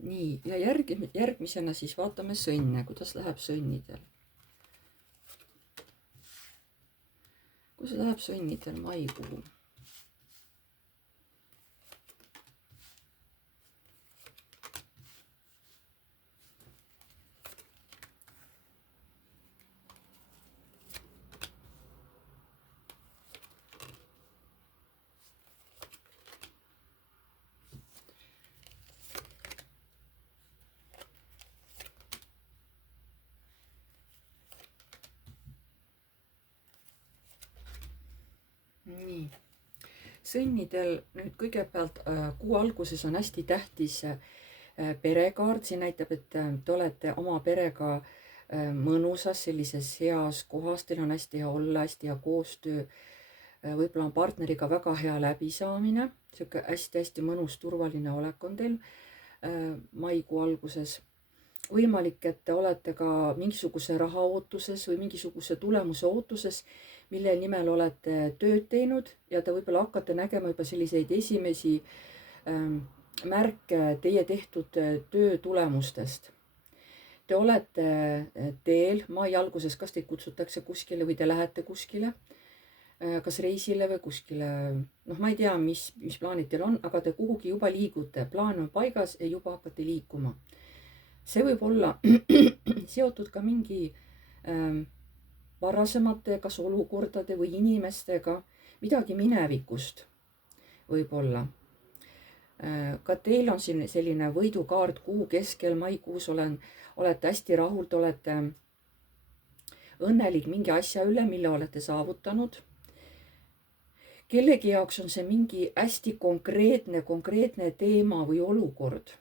nii, ja järgmisena siis vaatame sõnne, kuidas läheb sõnnidel. Kuidas läheb sõnnidel maikuu? Nii, sõnnidel nüüd kõigepealt kuu alguses on hästi tähtis perekaart, siin näitab, et te olete oma perega mõnusas sellises heas kohas, teil on hästi hea olla, hästi hea koostöö, võib-olla on partneriga väga hea läbisaamine, sihuke hästi-hästi mõnus turvaline olek on teil maikuu alguses. Võimalik, et te olete ka mingisuguse raha ootuses või mingisuguse tulemuse ootuses, mille nimel olete tööd teinud ja te võib-olla hakkate nägema juba selliseid esimesi märke teie tehtud töö tulemustest. Te olete teel mai alguses, kas teid kutsutakse kuskile või te lähete kuskile, kas reisile või kuskile, ma ei tea, mis plaanid teil on, aga te kuhugi juba liigute, plaan on paigas ja juba hakkate liikuma. See võib olla seotud ka mingi varasemate kas olukordade või inimestega, midagi minevikust võib-olla. Ka teil on siin selline võidukaart kuu keskel, maikuus olete hästi rahul, te olete õnnelik mingi asja üle, mille olete saavutanud. Kellegi jaoks on see mingi hästi konkreetne teema või olukord.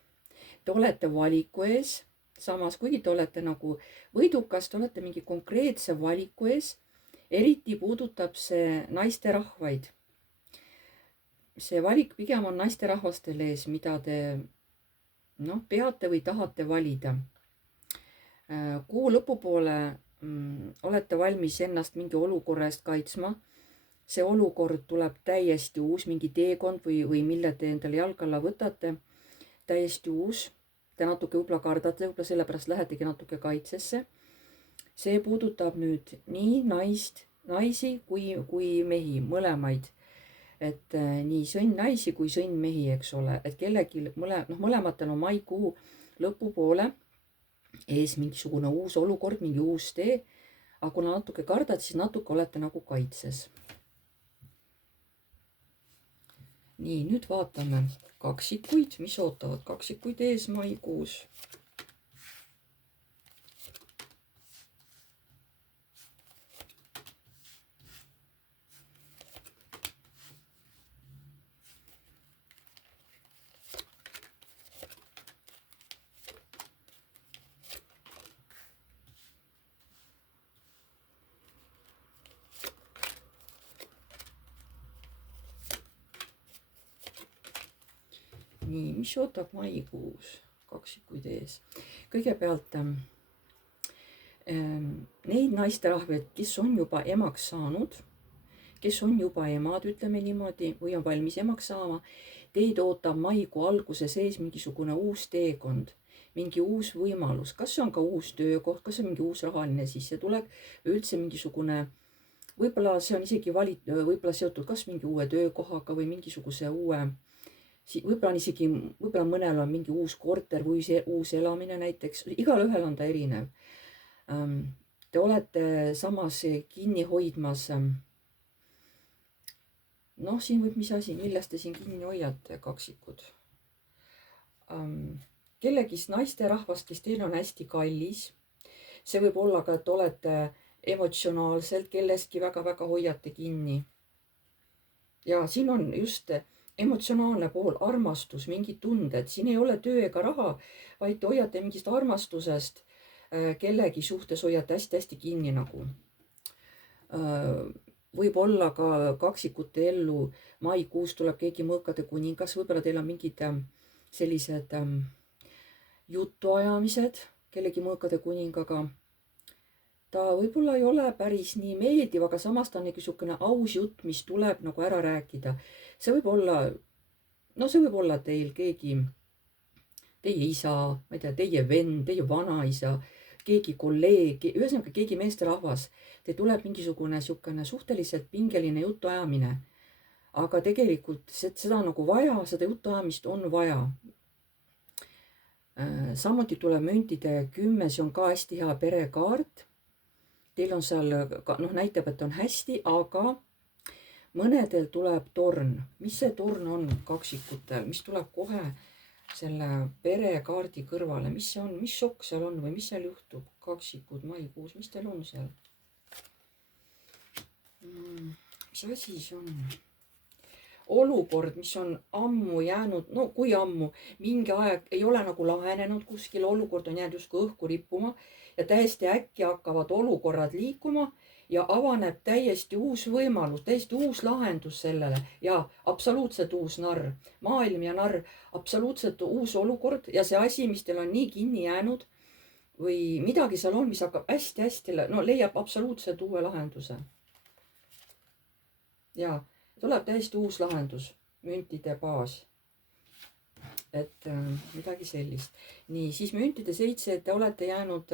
Te olete valiku ees, samas kuigi te olete nagu võidukas, te olete mingi konkreetse valiku ees, eriti puudutab see naisterahvaid. See valik pigem on naisterahvastel ees, mida te peate või tahate valida. Kuu lõpupoole olete valmis ennast mingi olukorra eest kaitsma. See olukord tuleb täiesti uus, mingi teekond või mille te endale jalge alla võtate, täiesti uus. Te natuke võib-olla kardate, võib-olla sellepärast lähetegi natuke kaitsesse. See puudutab nüüd nii naisi kui mehi, mõlemaid. Et nii sõnn naisi kui sõnn mehi, eks ole, et kellegi mõlematel on maikuu lõpupoole ees mingisugune uus olukord, mingi uus tee, aga kuna natuke kardad, siis natuke olete nagu kaitses. Nii, nüüd vaatame kaksikuid, mis ootavad kaksikuid ees maikuus. Nii, mis ootab maikuus kaksikuid ees? Kõigepealt neid naisterahvaid, kes on juba emaks saanud, kes on juba emad, ütleme niimoodi, või on valmis emaks saama, teid ootab maikuu alguses ees mingisugune uus teekond, mingi uus võimalus, kas see on ka uus töökoht, kas see on mingi uus rahaline sissetulek või üldse mingisugune, võib-olla see on isegi võib-olla seotud kas mingi uue töökohaga või mingisuguse uue, võib-olla mõnel on mingi uus korter või uus elamine näiteks, igalühel on ta erinev. Te olete samas kinni hoidmas, siin võib mis asi, millest te siin kinni hoiate, kaksikud. Kellegist naisterahvast, kes teil on hästi kallis, see võib olla ka, et olete emotsionaalselt kellestki väga-väga hoiate kinni. Ja siin on just emotsionaalne pool, armastus, mingid tunded, siin ei ole töö ega raha, vaid te hoiate mingist armastusest kellegi suhtes, hoiate hästi-hästi kinni nagu. Võib olla ka kaksikute ellu, maikuus tuleb keegi mõõkade kuningas, võib-olla teil on mingid sellised jutuajamised kellegi mõõkade kuningaga. Ta võib-olla ei ole päris nii meeldiv, aga samas ta on niisugune aus jutt, mis tuleb nagu ära rääkida. See võib olla teil keegi teie isa, ma ei tea, teie vend, teie vanaisa, keegi kolleeg, ühesõnaga keegi meesterahvas. Te tuleb mingisugune niisugune suhteliselt pingeline jutuajamine. Aga tegelikult seda nagu vaja, seda jutuajamist on vaja. Samuti tuleb müntide 10, see on ka hästi hea perekaart. Teil on seal, näitab, et on hästi, aga mõnedel tuleb torn. Mis see torn on kaksikutel, mis tuleb kohe selle perekaardi kõrvale, mis see on, mis šokk seal on või mis seal juhtub? Kaksikud maikuus, mis teil on seal? Mis asi see on? Olukord, mis on ammu jäänud, no kui ammu, mingi aeg ei ole nagu lahenenud kuskil, olukord on jäänud justkui õhku rippuma ja täiesti äkki hakkavad olukorrad liikuma ja avaneb täiesti uus võimalus, täiesti uus lahendus sellele ja absoluutselt uus narr, maailm ja narr, absoluutselt uus olukord ja see asi, mis teil on nii kinni jäänud või midagi seal on, mis hakkab hästi-hästi, no leiab absoluutselt uue lahenduse. Ja tuleb täiesti uus lahendus, müntide baas. Et midagi sellist. Nii, siis müntide 7, et te olete jäänud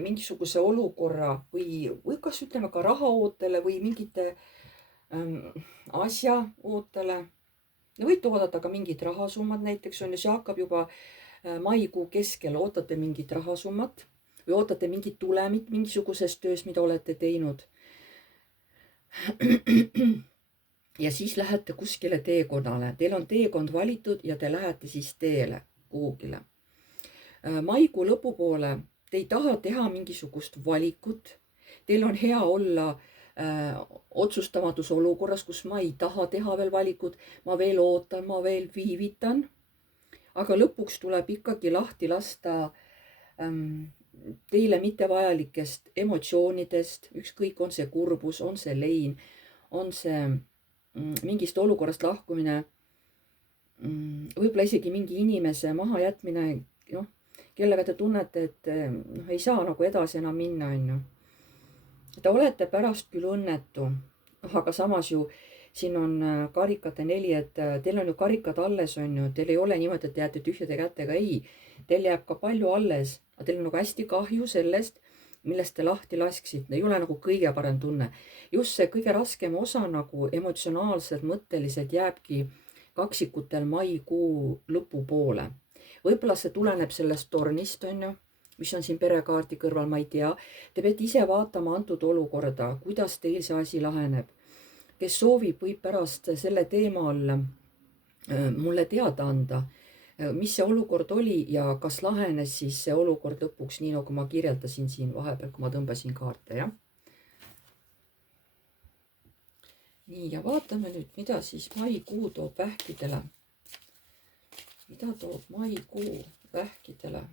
mingisuguse olukorra või kas ütleme ka rahaootele või mingite asja ootele. Võite oodata ka mingid rahasummad näiteks on ja see hakkab juba maikuu keskel, ootate mingit rahasummat või ootate mingit tulemit mingisugusest tööst, mida olete teinud. Ja siis lähete kuskile teekonnale. Teil on teekond valitud ja te lähete siis teele kuhugile. Maikuu lõpupoole te ei taha teha mingisugust valikut. Teil on hea olla otsustamatus olukorras, kus ma ei taha teha veel valikut. Ma veel ootan, ma veel viivitan. Aga lõpuks tuleb ikkagi lahti lasta teile mittevajalikest emotsioonidest. Ükskõik, on see kurbus, on see lein, on see mingist olukorrast lahkumine, võib-olla isegi mingi inimese mahajätmine, kellega te tunnete, et ei saa nagu edasi enam minna, on ju. Te olete pärast küll õnnetu, aga samas ju siin on karikate 4, et teil on ju karikad alles, on ju, teil ei ole niimoodi, et jääte tühjade kätega, ei, teil jääb ka palju alles, aga teil on nagu hästi kahju sellest, millest te lahti lasksite, ei ole nagu kõige parem tunne. Just see kõige raskem osa nagu emotsionaalselt, mõtteliselt jääbki kaksikutel maikuu lõpupoole. Võib-olla see tuleneb sellest tornist, on ju, mis on siin perekaardi kõrval, ma ei tea. Te peate ise vaatama antud olukorda, kuidas teil see asi laheneb. Kes soovib, võib pärast selle teema all mulle teada anda, mis see olukord oli ja kas lahenes siis see olukord lõpuks, nii nagu ma kirjeldasin siin vahepeal, kui ma tõmbasin kaarte, jah. Nii, ja vaatame nüüd, mida siis maikuu toob vähkidele. Mida toob maikuu vähkidele?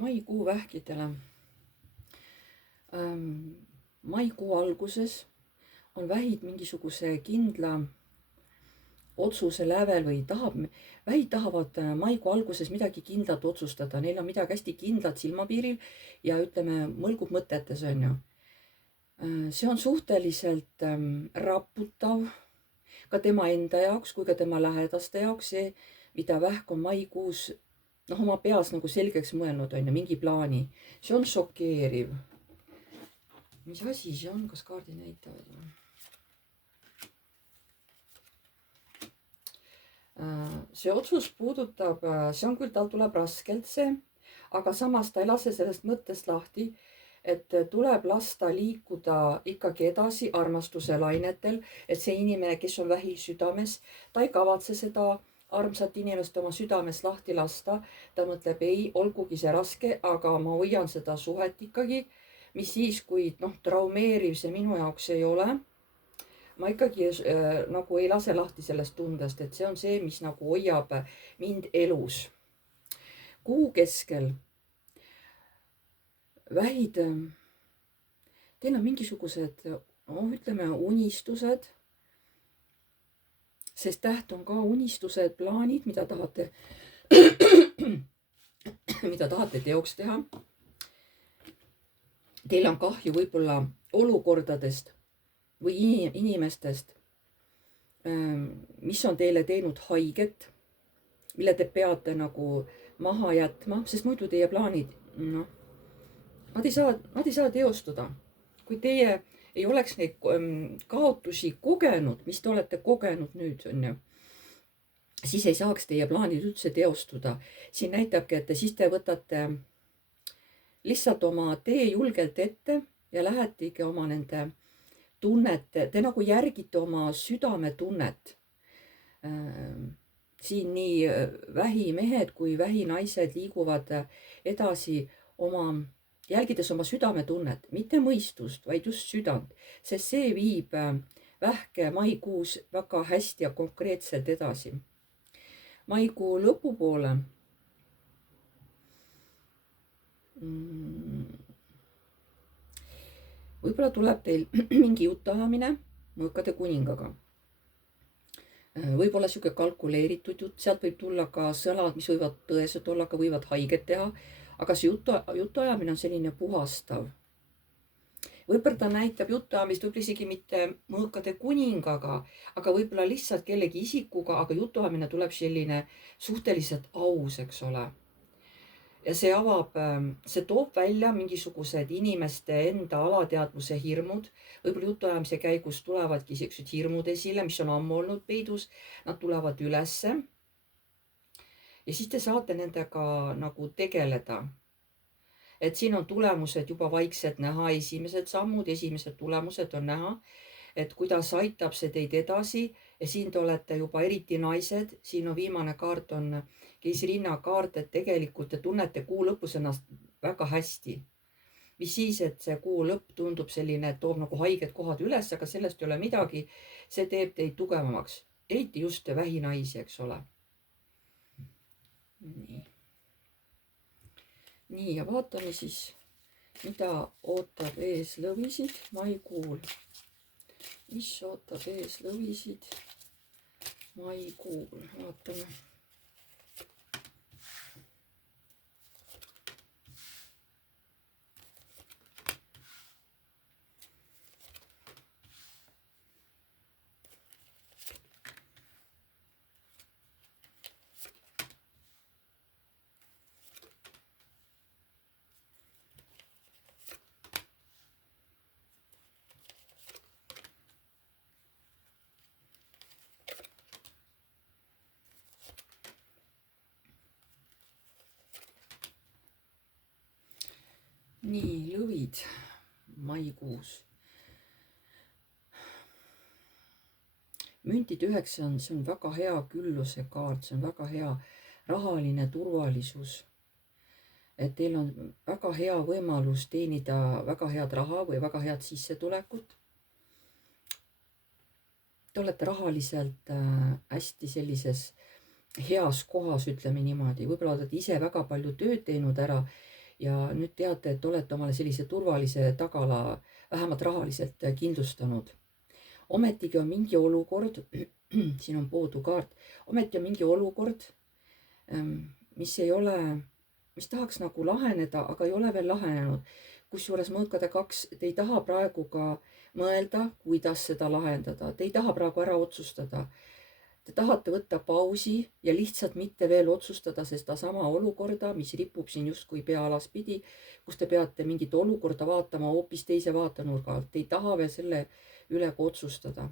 Maikuu vähkidele. Maikuu alguses on vähid mingisuguse kindla otsuse lävel või vähid tahavad maikuu alguses midagi kindlat otsustada. Neil on midagi hästi kindlat silmapiiril ja ütleme, mõlgub mõtetes, on ju. See on suhteliselt raputav ka tema enda jaoks kui ka tema lähedaste jaoks. See, mida vähk on maikuus oma peas nagu selgeks mõelnud, on ju, mingi plaani. See on šokeeriv. Mis asi see on? Kas kaardid näitavad? See otsus puudutab, see on küll, tal tuleb raskelt see, aga samas ta ei lase sellest mõttest lahti, et tuleb lasta liikuda ikkagi edasi armastuse lainetel, et see inimene, kes on vähil südames, ta ei kavatse seda armsat inimest oma südames lahti lasta. Ta mõtleb, ei, olgugi see raske, aga ma hoian seda suhet ikkagi, mis siis, kui traumeeriv see minu jaoks ei ole. Ma ikkagi nagu ei lase lahti sellest tundest, et see on see, mis nagu hoiab mind elus. kuu keskel vähid, teil on mingisugused, ütleme, unistused, sest täht on ka unistused, plaanid, mida tahate teoks teha. Teil on kahju võib-olla olukordadest või inimestest, mis on teile teinud haiget, mille te peate nagu maha jätma, sest muidu teie plaanid, nad ei saa teostuda. Kui teie ei oleks neid kaotusi kogenud, mis te olete kogenud nüüd, on ju, siis ei saaks teie plaanid üldse teostuda. Siin näitabki, et siis te võtate lihtsalt oma tee julgelt ette ja lähetegi oma nende tunnete, te nagu järgite oma südametunnet. Siin nii vähimehed kui vähinaised liiguvad edasi jälgides oma südametunnet, mitte mõistust, vaid just südant, sest see viib vähke maikuus väga hästi ja konkreetselt edasi. Maikuu lõpupoole võib-olla tuleb teil mingi jutuajamine mõõkade kuningaga. Võib-olla sihuke kalkuleeritud jutt, sealt võib tulla ka sõnad, mis võivad tõesed olla, aga võivad haiget teha. Aga see jutuajamine on selline puhastav. Võib-olla ta näitab jutuajamist võib-olla isegi mitte mõõkade kuningaga, aga võib-olla lihtsalt kellegi isikuga, aga jutuajamine tuleb selline suhteliselt aus, eks ole. Ja see toob välja mingisugused inimeste enda alateadvuse hirmud. Võib-olla jutuajamise käigus tulevadki sellised hirmud esile, mis on ammu olnud peidus. Nad tulevad ülesse. Ja siis te saate nendega nagu tegeleda. Et siin on tulemused juba vaikselt näha, esimesed sammud, esimesed tulemused on näha, et kuidas aitab see teid edasi. Ja siin te olete juba eriti naised, siin on viimane kaart on keisrinna kaart, et tegelikult te tunnete kuu lõpus ennast väga hästi. Mis siis, et see kuu lõpp tundub selline, et toob nagu haiged kohad üles, aga sellest ei ole midagi. See teeb teid tugevamaks, eriti just vähinaisi, eks ole. Nii, ja vaatame siis, mida ootab ees lõvisid maikuul. Mis ootab ees lõvisid maikuul, vaatame. Nii, lõvid maikuus. Müntide 9, see on väga hea külluse kaart, see on väga hea rahaline turvalisus. Et teil on väga hea võimalus teenida väga head raha või väga head sissetulekut. Te olete rahaliselt hästi sellises heas kohas, ütleme niimoodi. Võib-olla olete ise väga palju tööd teinud ära. Ja nüüd teate, et olete omale sellise turvalise tagala vähemalt rahaliselt kindlustanud. Ometigi on mingi olukord, siin on puudu kaart, ometi on mingi olukord, mis tahaks nagu laheneda, aga ei ole veel lahenenud. Kusjuures mõõkade 2, te ei taha praegu ka mõelda, kuidas seda lahendada. Te ei taha praegu ära otsustada. Te tahate võtta pausi ja lihtsalt mitte veel otsustada, sest ta sama olukorda, mis ripub siin justkui peaalas pidi, kus te peate mingit olukorda vaatama hoopis teise vaatenurga alt. Te ei taha veel selle üle otsustada.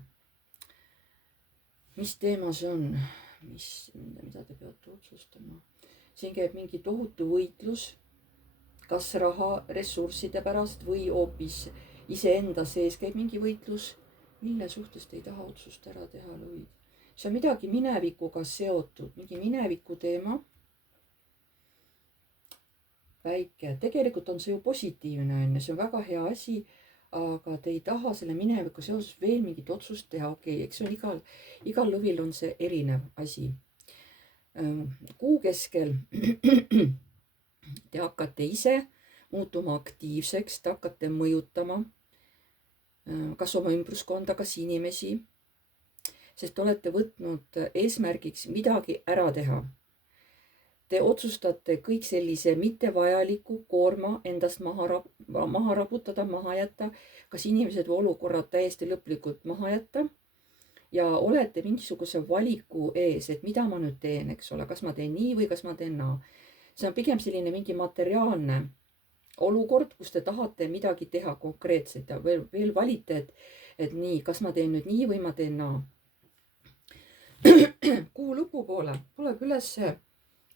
Mis teema see on? Mida te peate otsustama? Siin käib mingi tohutu võitlus, kas raha, ressursside pärast või hoopis iseenda sees käib mingi võitlus, mille suhtes te ei taha otsust ära teha, lõvid. See on midagi minevikuga seotud, mingi mineviku teema. Väike, tegelikult on see ju positiivne, see on väga hea asi, aga te ei taha selle mineviku seoses veel mingit otsust teha. Okei, eks see on igal lõvil on see erinev asi. Kuu keskel te hakkate ise muutuma aktiivseks, te hakkate mõjutama kas oma ümbruskonda, kas inimesi, sest te olete võtnud eesmärgiks midagi ära teha. Te otsustate kõik sellise mittevajaliku koorma endast maha raputada, maha jätta, kas inimesed või olukorrad täiesti lõplikult maha jätta ja olete mingisuguse valiku ees, et mida ma nüüd teen, eks ole, kas ma teen nii või kas ma teen naa. See on pigem selline mingi materiaalne olukord, kus te tahate midagi teha konkreetselt ja veel valite, et nii, kas ma teen nüüd nii või ma teen naa. Kuu lõpupoole tuleb üles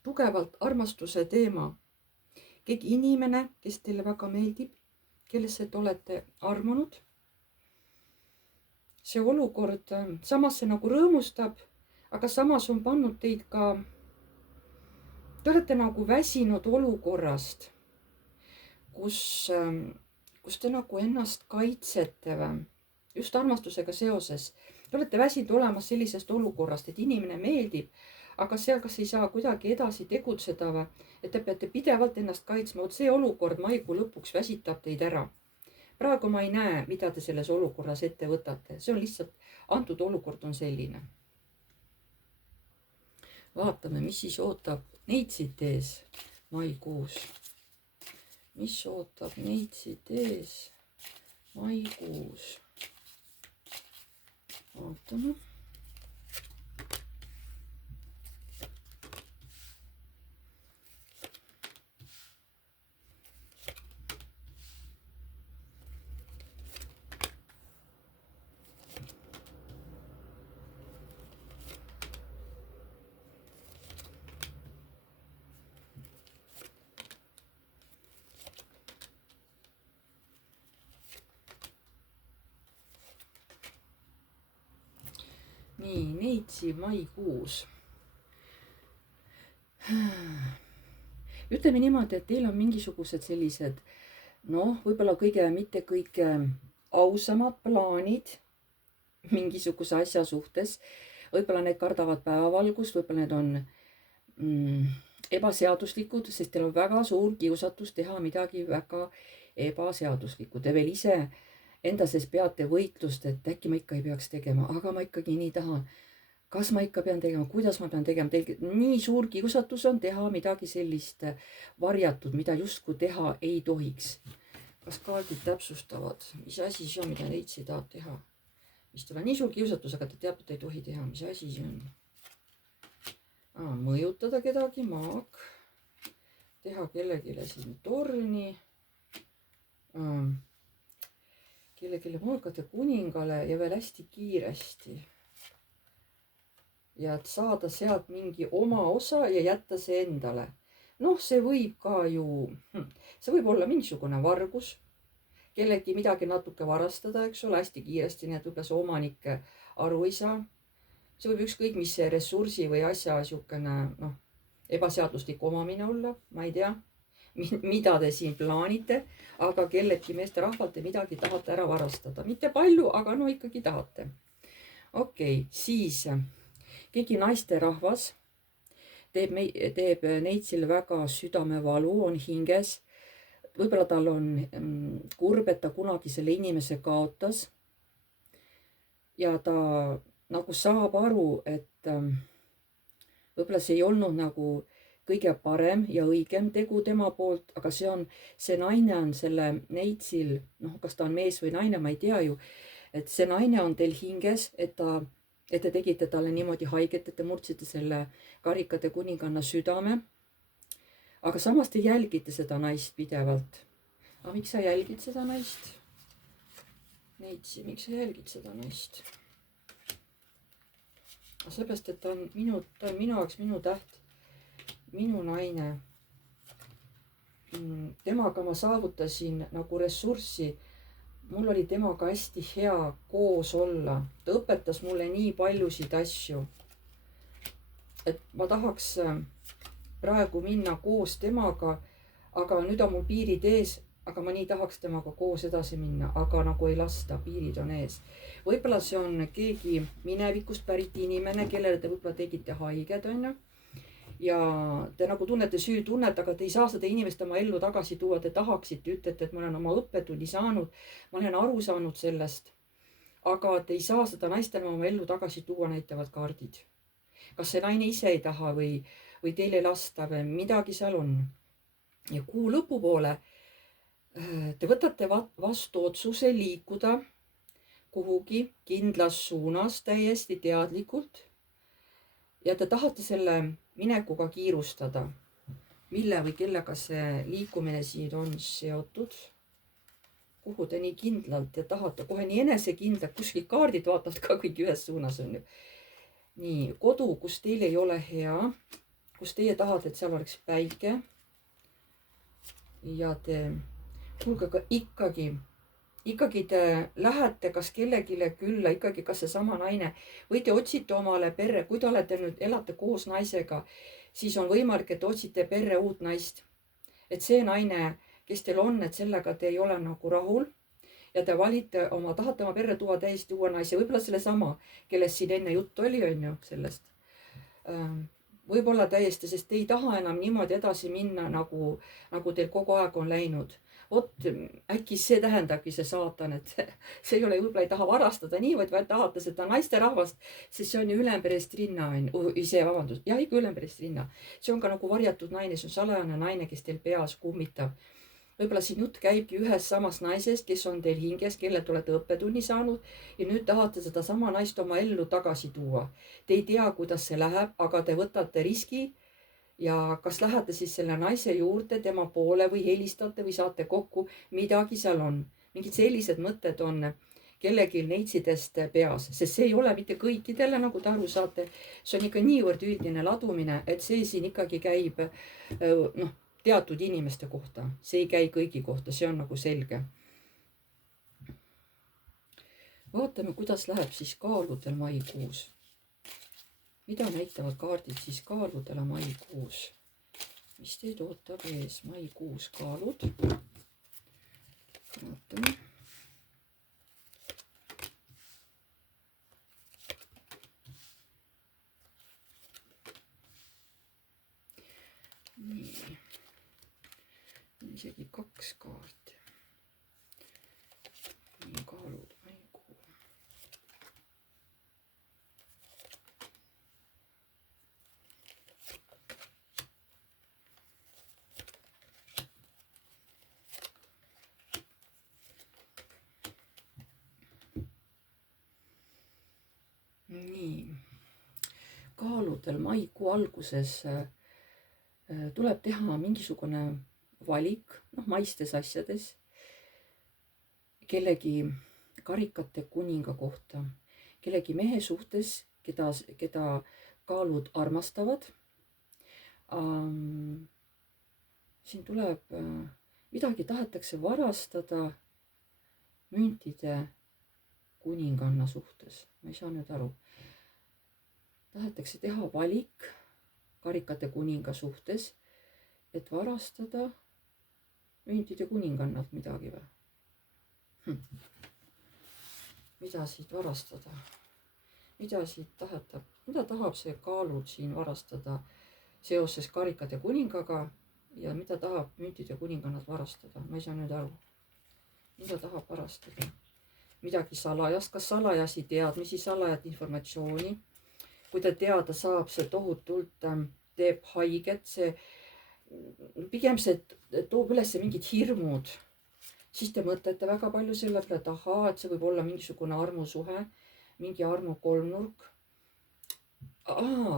tugevalt armastuse teema. Keegi inimene, kes teile väga meeldib, kellesse te olete armunud. See olukord samas see nagu rõõmustab, aga samas on pannud teid ka, te olete nagu väsinud olukorrast, kus te nagu ennast kaitsete või just armastusega seoses. Te olete väsinud olemas sellisest olukorrast, et inimene meeldib, aga seal kas ei saa kuidagi edasi tegutseda või, et te peate pidevalt ennast kaitsma. See olukord maikuu lõpuks väsitab teid ära. Praegu ma ei näe, mida te selles olukorras ette võtate. See on lihtsalt, antud olukord on selline. Vaatame, mis siis ootab neitsid ees maikuus. Mis ootab neitsid ees maikuus? Vaatame. Nii, neitsi maikuus. Ütleme niimoodi, et teil on mingisugused sellised, võib-olla mitte kõige ausamad plaanid mingisuguse asja suhtes. Võib-olla need kardavad päevavalgust, võib-olla need on ebaseaduslikud, sest teil on väga suur kiusatus teha midagi väga ebaseaduslikku. Te veel ise enda sees peate võitlust, et äkki ma ikka ei peaks tegema, aga ma ikkagi nii tahan. Kas ma ikka pean tegema, kuidas ma pean tegema? Teil nii suur kiusatus on teha midagi sellist varjatud, mida justkui teha ei tohiks. Kas kaardid täpsustavad, mis asi see on, mida neitsi tahab teha? Mis teil on nii suur kiusatus, aga te teate, et ei tohi teha, mis asi see on? Mõjutada kedagi, maag. Teha kellegile siin torni. Kellelegi mõõkate kuningale ja veel hästi kiiresti. Ja et saada sealt mingi oma osa ja jätta see endale. See võib ka ju, see võib olla mingisugune vargus. Kellegi midagi natuke varastada, eks ole, hästi kiiresti, nii et võib-olla see omanik aru ei saa. See võib ükskõik, mis see ressursi või asja siukene, ebaseaduslik omamine olla, ma ei tea. Mida te siin plaanite, aga kellegi meesterahvalt te midagi tahate ära varastada. Mitte palju, aga ikkagi tahate. Okei, siis keegi naisterahvas teeb neitsil väga südamevalu, on hinges. Võib-olla tal on kurb, et ta kunagi selle inimese kaotas. Ja ta nagu saab aru, et võib-olla see ei olnud nagu kõige parem ja õigem tegu tema poolt, aga see naine on selle neitsil, kas ta on mees või naine, ma ei tea ju, et see naine on teil hinges, et te tegite talle niimoodi haiget, et te murdsite selle karikate kuninganna südame. Aga samas te jälgite seda naist pidevalt. Aga miks sa jälgid seda naist? Neitsi, miks sa jälgid seda naist? Seepärast, et ta on minu jaoks minu täht. Minu naine, temaga ma saavutasin nagu ressurssi, mul oli temaga hästi hea koos olla, ta õpetas mulle nii paljusid asju, et ma tahaks praegu minna koos temaga, aga nüüd on mul piirid ees, aga ma nii tahaks temaga koos edasi minna, aga nagu ei lasta, piirid on ees. Võib-olla see on keegi minevikust pärit inimene, kellele te võib-olla tegite haiged, on ju. ja te nagu tunnete süütunnet, aga te ei saa seda inimest oma ellu tagasi tuua, te tahaksite, ütlete, et ma olen oma õppetunni saanud, ma olen aru saanud sellest, aga te ei saa seda naist enam oma ellu tagasi tuua, näitavad kaardid. kas see naine ise ei taha või teil ei lasta või midagi seal on. ja kuu lõpupoole te võtate vastu otsuse liikuda kuhugi kindlas suunas täiesti teadlikult ja te tahate selle minekuga kiirustada. mille või kellega see liikumine siin on seotud? kuhu te nii kindlalt ja tahate, kohe nii enesekindlalt, kuskil kaardid vaatavad ka kõik ühes suunas on ju. nii, kodu, kus teil ei ole hea, kus teie tahate, et seal oleks päike. ja te, kuulge, aga ikkagi te lähete kas kellelegi külla, ikkagi kas seesama naine või te otsite omale perre, kui te olete nüüd, elate koos naisega, siis on võimalik, et otsite perre uut naist. et see naine, kes teil on, et sellega te ei ole nagu rahul ja te valite tahate oma perre tuua täiesti uue naise, võib-olla sellesama, kellest siin enne juttu oli, on ju, sellest. võib-olla täiesti, sest te ei taha enam niimoodi edasi minna, nagu teil kogu aeg on läinud. vot äkki see tähendabki see saatan, et see ei ole, võib-olla ei taha varastada niimoodi, vaid tahate seda naisterahvast, sest see on ju ülemperest rinna, vabandust, jah, ikka ülemperest rinna. see on ka nagu varjatud naine, see on salajane naine, kes teil peas kummitab. võib-olla siin jutt käibki ühest samast naisest, kes on teil hinges, kellelt olete õppetunni saanud ja nüüd tahate sedasama naist oma ellu tagasi tuua. Te ei tea, kuidas see läheb, aga te võtate riski ja kas lähete siis selle naise juurde, tema poole või helistate või saate kokku, midagi seal on. mingid sellised mõtted on kellelgi neitsidest peas, sest see ei ole mitte kõikidele, nagu te aru saate. see on ikka niivõrd üldine ladumine, et see siin ikkagi käib teatud inimeste kohta, see ei käi kõigi kohta, see on nagu selge. vaatame, kuidas läheb siis kaaludel maikuus. mida näitavad kaardid siis kaaludele maikuus? mis teid ootab ees maikuus, kaalud? vaatame. nii. isegi 2 kaarti. kaalud maikuu. nii, kaaludel maikuu alguses tuleb teha mingisugune valik, maistes asjades, kellegi karikate kuninga kohta, kellegi mehe suhtes, keda kaalud armastavad. siin tuleb, midagi tahetakse varastada müntide kuninganna suhtes, ma ei saa nüüd aru. tahetakse teha valik karikate kuninga suhtes, et varastada müntide kuningannalt midagi või? mida siit varastada? mida siit mida tahab see kaalud siin varastada seoses karikate kuningaga ja mida tahab müntide kuningannalt varastada? ma ei saa nüüd aru. mida tahab varastada? midagi salajast, kas salajasi teadmisi, salajat informatsiooni? kui ta teada saab, see tohutult teeb haiget, see pigem see toob üles mingid hirmud, siis te mõtlete väga palju selle peale, et ahaa, et see võib olla mingisugune armusuhe, mingi armu kolmnurk.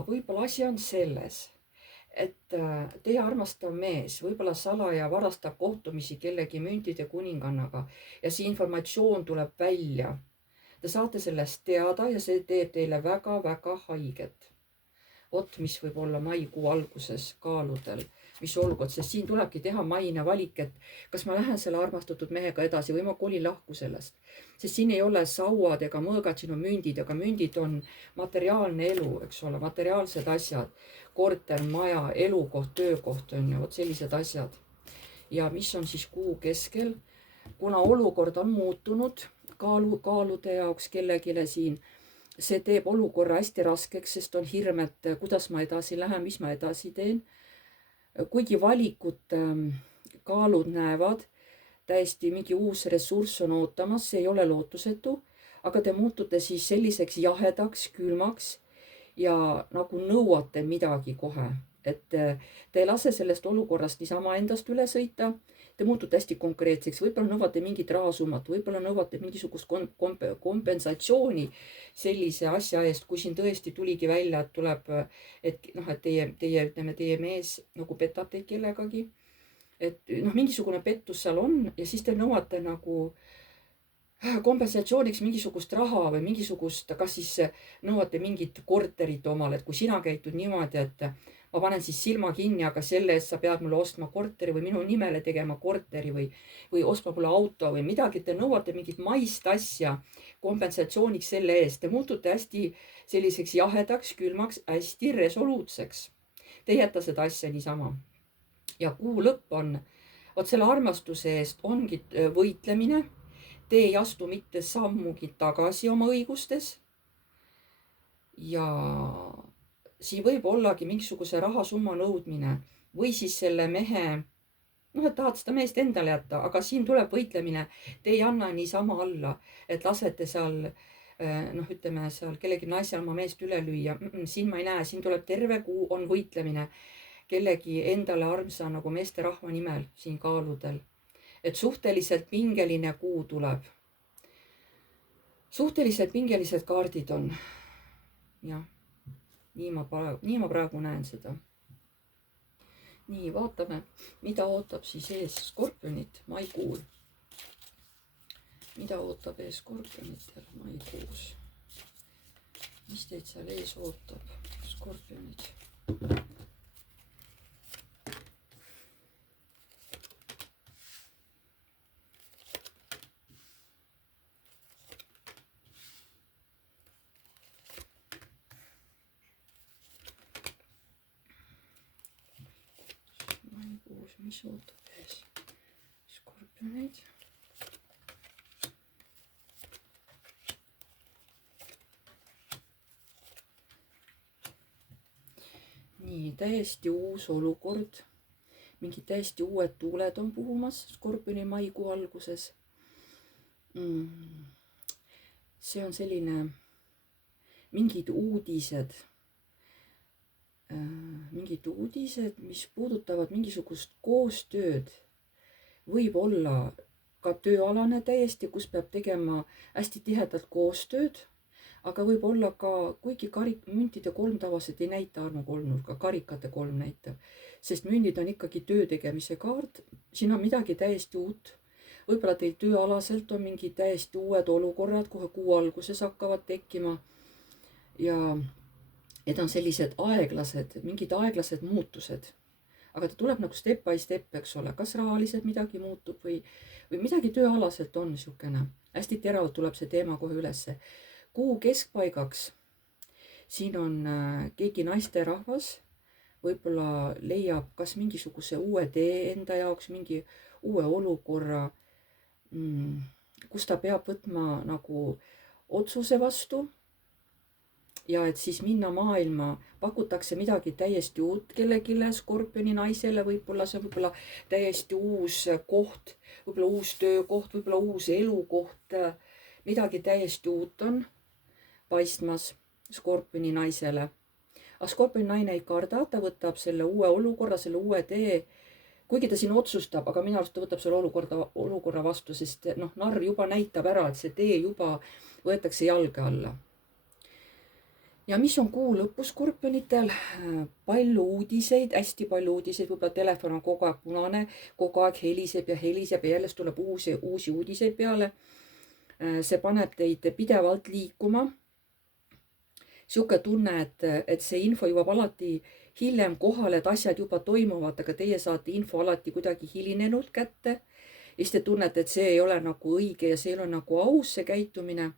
võib-olla asi on selles, et teie armastav mees võib-olla salaja varastab kohtumisi kellegi müntide kuningannaga ja see informatsioon tuleb välja. Te saate sellest teada ja see teeb teile väga-väga haiget. vot, mis võib olla maikuu alguses kaaludel, mis olukord, sest siin tulebki teha maine valik, et kas ma lähen selle armastatud mehega edasi või ma kolin lahku sellest. sest siin ei ole sauad ega mõõgad, siin on mündid, aga mündid on materiaalne elu, eks ole, materiaalsed asjad, korter, maja, elukoht, töökoht on ju, vot sellised asjad. ja mis on siis kuu keskel, kuna olukord on muutunud kaalude jaoks kellelegi siin, see teeb olukorra hästi raskeks, sest on hirm, et kuidas ma edasi lähen, mis ma edasi teen. Kuigi valikut kaalud näevad, täiesti mingi uus ressurss on ootamas, see ei ole lootusetu, aga te muutute siis selliseks jahedaks, külmaks ja nagu nõuate midagi kohe, et te ei lase sellest olukorrast niisama endast üle sõita. Te muutute hästi konkreetseks, võib-olla nõuate mingit rahasummat, võib-olla nõuate mingisugust kompensatsiooni sellise asja eest, kui siin tõesti tuligi välja, et tuleb, et noh, et teie mees nagu petab teid kellegagi. Et noh, mingisugune pettus seal on ja siis te nõuate nagu kompensatsiooniks mingisugust raha või mingisugust, kas siis nõuate mingit korterit omale, et kui sina käitud niimoodi, et ma panen siis silma kinni, aga selle eest sa pead mulle ostma korteri või minu nimele tegema korteri või ostma mulle auto või midagi, te nõuate mingit maist asja kompensatsiooniks selle eest. Te muutute hästi selliseks jahedaks, külmaks, hästi resoluutseks. Te ei jäta seda asja niisama. Ja kuu lõpp on, vot selle armastuse eest ongi võitlemine. Te ei astu mitte sammugi tagasi oma õigustes. Ja siin võib ollagi mingisuguse rahasumma nõudmine või siis selle mehe, noh, et tahad seda meest endale jätta, aga siin tuleb võitlemine. Te ei anna niisama alla, et lasete seal, noh, ütleme seal kellegi naisel oma meest üle lüüa. Siin ma ei näe, siin tuleb terve kuu on võitlemine kellegi endale armsa nagu meesterahva nimel siin kaaludel. Et suhteliselt pingeline kuu tuleb. Suhteliselt pingelised kaardid on. Jah, nii ma praegu näen seda. Nii, vaatame, mida ootab siis ees skorpionit maikuul. Mida ootab ees skorpionitel maikuus? Mis teid seal ees ootab, skorpionid? Mis ootab ees skorpionid? Nii, täiesti uus olukord. Mingid täiesti uued tuuled on puhumas skorpioni maikuu alguses. See on selline mingid uudised, mis puudutavad mingisugust koostööd. Võib olla ka tööalane täiesti, kus peab tegema hästi tihedalt koostööd, aga võib olla ka, kuigi müntide kolm tavaliselt ei näita armukolmnurka, karikate kolm näitab, sest mündid on ikkagi töö tegemise kaart. Siin on midagi täiesti uut. Võib-olla teil tööalaselt on mingid täiesti uued olukorrad, kohe kuu alguses hakkavad tekkima ja need on sellised aeglased, mingid aeglased muutused. Aga ta tuleb nagu step by step, eks ole, kas rahaliselt midagi muutub või midagi tööalaselt on niisugune. Hästi teravalt tuleb see teema kohe ülesse. Kuu keskpaigaks, siin on keegi naisterahvas, võib-olla leiab kas mingisuguse uue tee enda jaoks, mingi uue olukorra, kus ta peab võtma nagu otsuse vastu. Ja et siis minna maailma, pakutakse midagi täiesti uut kellegile, skorpioni naisele, võib-olla see võib-olla täiesti uus koht, võib-olla uus töökoht, võib-olla uus elukoht, midagi täiesti uut on paistmas skorpioni naisele. Aga skorpioni naine ei karda, ta võtab selle uue olukorra, selle uue tee, kuigi ta siin otsustab, aga minu arust ta võtab selle olukorra vastu, sest noh, narr juba näitab ära, et see tee juba võetakse jalge alla. Ja mis on kuu lõpus skorpionitel? Palju uudiseid, hästi palju uudiseid, võib-olla telefon on kogu aeg punane, kogu aeg heliseb ja jälle tuleb uusi uudiseid peale. See paneb teid pidevalt liikuma. Siuke tunne, et see info jõuab alati hiljem kohale, et asjad juba toimuvad, aga teie saate info alati kuidagi hilinenud kätte. Ja siis te tunnete, et see ei ole nagu õige ja see ei ole nagu aus see käitumine.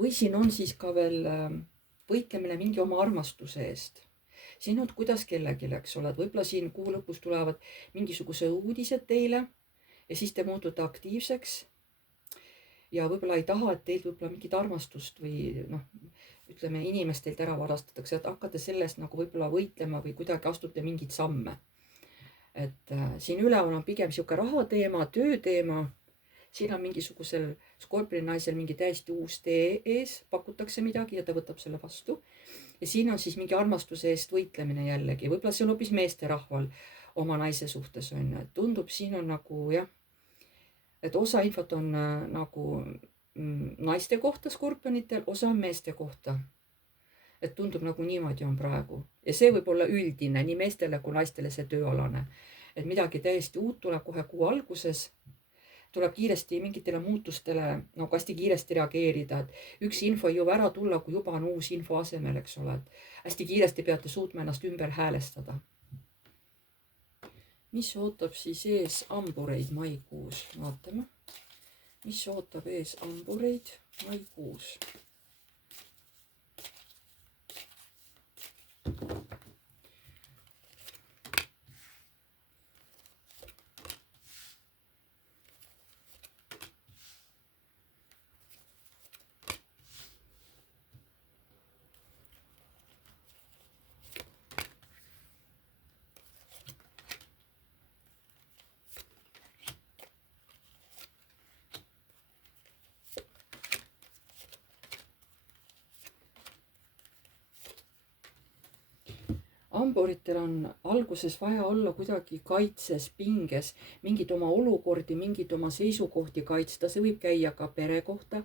Või siin on siis ka veel võitlemine mingi oma armastuse eest. Siin on kuidas kellelgi, eks ole, et võib-olla siin kuu lõpus tulevad mingisuguse uudised teile ja siis te muutute aktiivseks. ja võib-olla ei taha, et teilt võib-olla mingit armastust või noh, ütleme, inimest teilt ära varastatakse, et hakkate sellest nagu võib-olla võitlema või kuidagi astute mingeid samme. Et siin üleval on pigem sihuke rahateema, tööteema. Siin on mingisugusel skorpioni naisel mingi täiesti uus tee ees, pakutakse midagi ja ta võtab selle vastu. Ja siin on siis mingi armastuse eest võitlemine jällegi, võib-olla see on hoopis meesterahval oma naise suhtes on ju, et tundub, siin on nagu jah, et osa infot on nagu naiste kohta skorpionitel, osa on meeste kohta. Et tundub nagu niimoodi on praegu ja see võib olla üldine nii meestele kui naistele see tööalane, et midagi täiesti uut tuleb kohe kuu alguses. Tuleb kiiresti mingitele muutustele nagu hästi kiiresti reageerida, et üks info ei jõua ära tulla, kui juba on uus info asemel, eks ole, et hästi kiiresti peate suutma ennast ümber häälestada. Mis ootab siis ees hambureid maikuus? Vaatame, mis ootab ees hambureid maikuus. Hamburitel on alguses vaja olla kuidagi kaitses, pinges, mingid oma olukordi, mingid oma seisukohti kaitsta. See võib käia ka pere kohta,